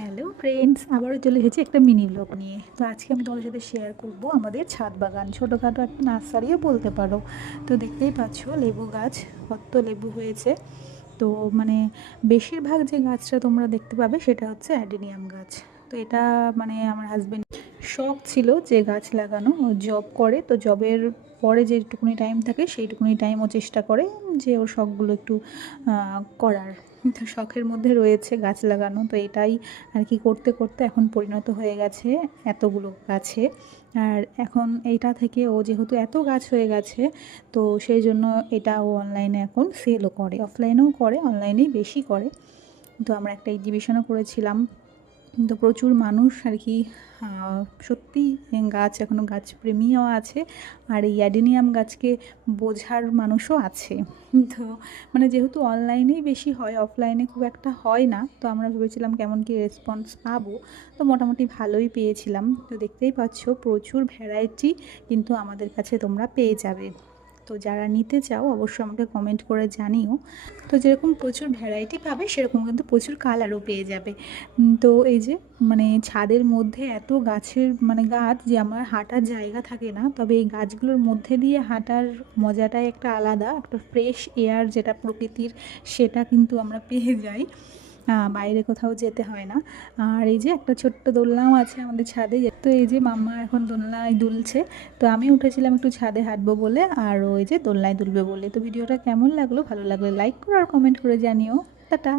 Hello friends, আবারও চলে এসেছি একটা মিনি ব্লগ নিয়ে। তো আজকে আমি তোমাদের সাথে শেয়ার করব আমাদের ছাদ বাগান, ছোটোখাটো একটা নার্সারিও বলতে পারো। তো দেখতেই পাচ্ছ লেবু গাছ, কত লেবু হয়েছে। তো মানে বেশিরভাগ যে গাছটা তোমরা দেখতে পাবে সেটা হচ্ছে অ্যাডেনিয়াম গাছ। তো এটা মানে আমার হাজব্যান্ড শখ ছিল যে গাছ লাগানো, ও জব করে, তো জবের পরে যেটুকুনি টাইম থাকে সেইটুকুনি টাইম ও চেষ্টা করে যে ওর শখগুলো একটু করার। তো শখের মধ্যে রয়েছে গাছ লাগানো, তো এটাই আর কি করতে করতে এখন পরিণত হয়ে গেছে এতগুলো গাছে। আর এখন এইটা থেকে ও যেহেতু এত গাছ হয়ে গেছে, তো সেই জন্য এটা ও অনলাইনে এখন সেলও করে, অফলাইনেও করে, অনলাইনেই বেশি করে। তো আমরা একটা এক্সিবিশনও করেছিলাম। তো প্রচুর মানুষ আর কি, সত্যি গাছ এখনও গাছপ্রেমীও আছে, আর এই অ্যাডেনিয়াম গাছকে বোঝার মানুষও আছে। তো মানে যেহেতু অনলাইনেই বেশি হয়, অফলাইনে খুব একটা হয় না, তো আমরা ভেবেছিলাম কেমন কি রেসপন্স পাবো। তো মোটামুটি ভালোই পেয়েছিলাম। তো দেখতেই পাচ্ছ প্রচুর ভ্যারাইটি কিন্তু আমাদের কাছে তোমরা পেয়ে যাবে। তো যারা নিতে চাও অবশ্যই আমাকে কমেন্ট করে জানিও। তো যেরকম প্রচুর ভ্যারাইটি পাবে সেরকম কিন্তু প্রচুর কালারও পেয়ে যাবে। তো এই যে মানে ছাদের মধ্যে এত গাছের মানে গাছ যে আমার হাঁটার জায়গা থাকে না, তবে এই গাছগুলোর মধ্যে দিয়ে হাঁটার মজাটাই একটা আলাদা, একটা ফ্রেশ এয়ার যেটা প্রকৃতির, সেটা কিন্তু আমরা পেয়ে যাই। বাইরে কোথাও যেতে হয় না। আর এই যে একটা ছোট্ট দোলনাও আছে আমাদের ছাদে। তো এই যে মাম্মা এখন দোলনায় দুলছে। তো আমি উঠেছিলাম একটু ছাদে হাঁটবো বলে, আর ওই যে দোলনায় দুলবে বলে। তো ভিডিওটা কেমন লাগলো, ভালো লাগলে লাইক করো আর কমেন্ট করে জানিও। টাটা।